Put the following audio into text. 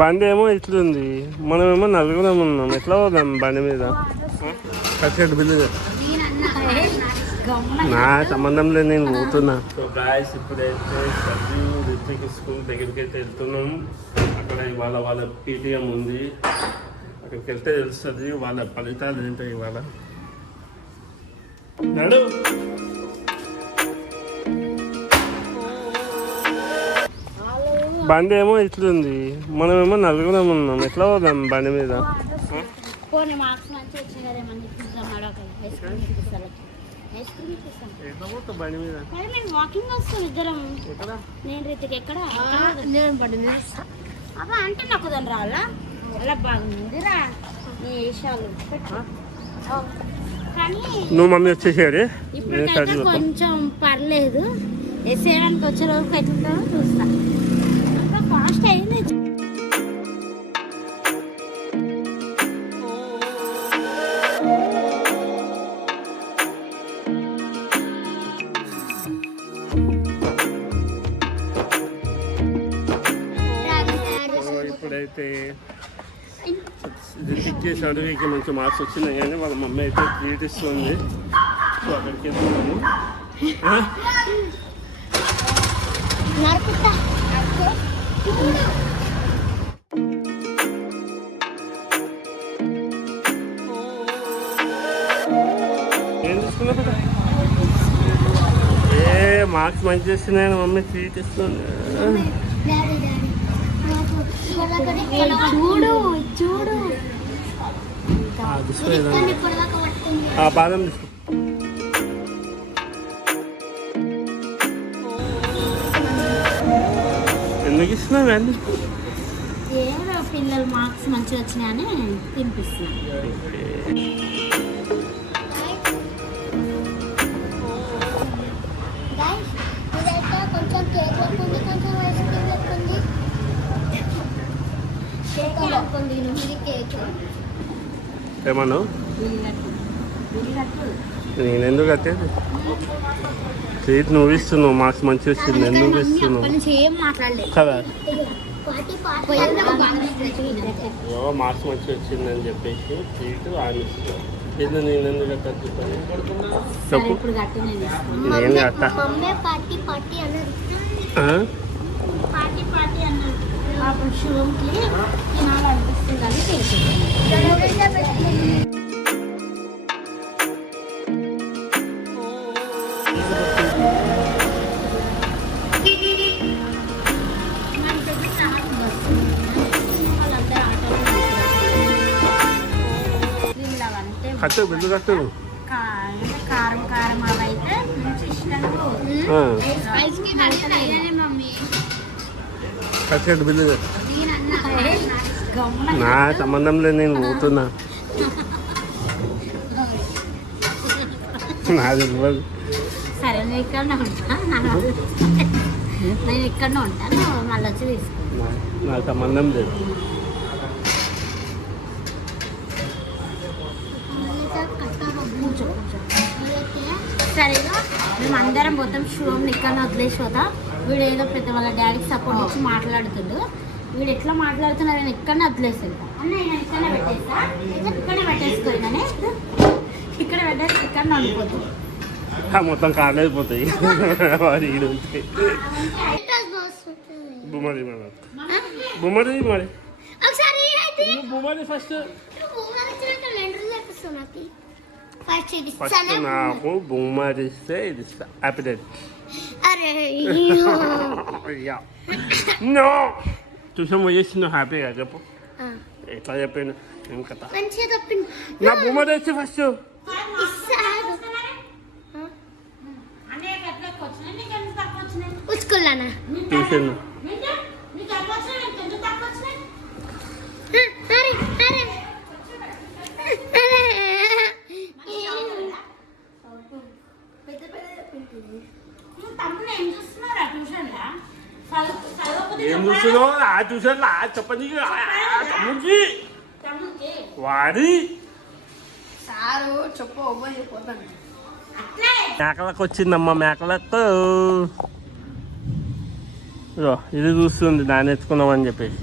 బండి ఏమో ఇట్లుంది, మనమేమో నలుగురం ఉన్నాం, ఎట్లా పోదాం బండి మీద? కట్టెట్ బిల్లు నా సంబంధం లేదు, నేను పోతున్నా. సో గాయస్, ఇప్పుడైతే సర్జీవ్ రిత్విక్ స్కూల్ దగ్గరికి అయితే వెళ్తున్నాం. అక్కడ ఇవాళ వాళ్ళ పీటీఎం ఉంది, అక్కడికి వెళ్తే తెలుస్తుంది వాళ్ళ ఫలితాలు ఏంటో ఇవాళ. నడు బండి ఏమో ఇట్లుంది, మనమేమో నలుగురం ఉన్నాం, ఎట్లా పోదాం బండి మీద? బండి మీద వాకింగ్ వస్తాం ఇద్దరం. నేను రీతికి ఎక్కడ బండి మీద అంటే నాకు దాన్ని రావాలా? అలా బాగుంది రా నీ వేషాలు. కానీ నువ్వు మమ్మీ వచ్చేసాడు ఇప్పటికైతే కొంచెం పర్లేదు. వేసేయడానికి వచ్చే రోజుకి ఎట్లుంటారో చూస్తా. ఫాస్ట్ అయింది. ఇప్పుడైతే ఇది చెక్ చేసి అడుగుకి మంచి మార్క్స్ వచ్చినాయి కానీ వాళ్ళ మమ్మీ అయితే ట్రీట్ ఇస్తుంది. సో అక్కడికి వెళ్తున్నాము. ఏం తీసుకున్నా? మార్క్స్ మంచి వస్తున్నాయని మమ్మీ ట్రీట్ ఇస్తుంది. చూడు చూడు బాదం తీసుకో. ఎందుకు ఇస్తున్నావు అన్నీ? ఏమో పిల్లలు మార్క్స్ మంచిగా వచ్చినాయని తినిపిస్తున్నాను. ఏమన్నావు? నేను ఎందుకు వచ్చేది? సీట్ నువ్వు ఇస్తున్నావు, మార్క్స్ మంచిగా వచ్చింది, ఎందుకు ఇస్తున్నావు కదా? మార్క్స్ మంచిగా వచ్చిందని చెప్పేసి సీటు ఆయన ఇస్తున్నావు. ఇది నేను ఎందుకు కట్టుతాను చెప్పు. నేను కట్టా. శివంకి తినాలనిపిస్తుందని కట్టు బిల్లు కట్టు. కారం కారం అవి అయితే మంచి ఇష్టంగా కట్టెట్ బిల్లు నా సంబంధం లేదు, నేను పోతున్నా. నాది సరే నేను ఇక్కడనే ఉంటాను, నేను ఇక్కడనే ఉంటాను, మళ్ళీ వచ్చి తీసుకుంటా. నా సంబంధం లేదు. సరేగా మేము అందరం పోతాం. శివం ఇక్కడనే వదిలేసి పోతా. వీడు ఏదో పెద్ద వాళ్ళ డాడీకి సపోర్ట్ ఇచ్చి మాట్లాడుతుండు. వీడు ఎట్లా మాట్లాడుతున్నా నేను ఇక్కడనే వదిలేస్తాను. అన్న నేను ఇక్కడనే పెట్టేస్తా, ఇక్కడే పెట్టేసుకోగానే ఇక్కడ పెట్టేసి ఇక్కడనే ఉండిపోతుంది. మొత్తం కార్లు అయిపోతాయి. బొమ్మడి బొమ్మడి మరి బొమ్మడి ఫస్ట్ ఫస్ట్ నాకు బొమ్మడి ఇస్తే ఇది అపిటైట్. నో ట్యూషన్ పోయేసి హ్యాపీగా చెప్పు. ఎట్లా చెప్పాను ఏం కథ? నా బొమ్మడి వచ్చి ఫస్ట్ ట్యూషన్ ఏం చూస్తున్నావు ఆ ట్యూషన్లో? చెప్పండి తమ్ముడికి వాడి సారు చెప్పు. మేకలకు వచ్చిందమ్మా, మేకలకు ఇది చూస్తుంది దాన్ని ఎత్తుకున్నామని చెప్పేసి.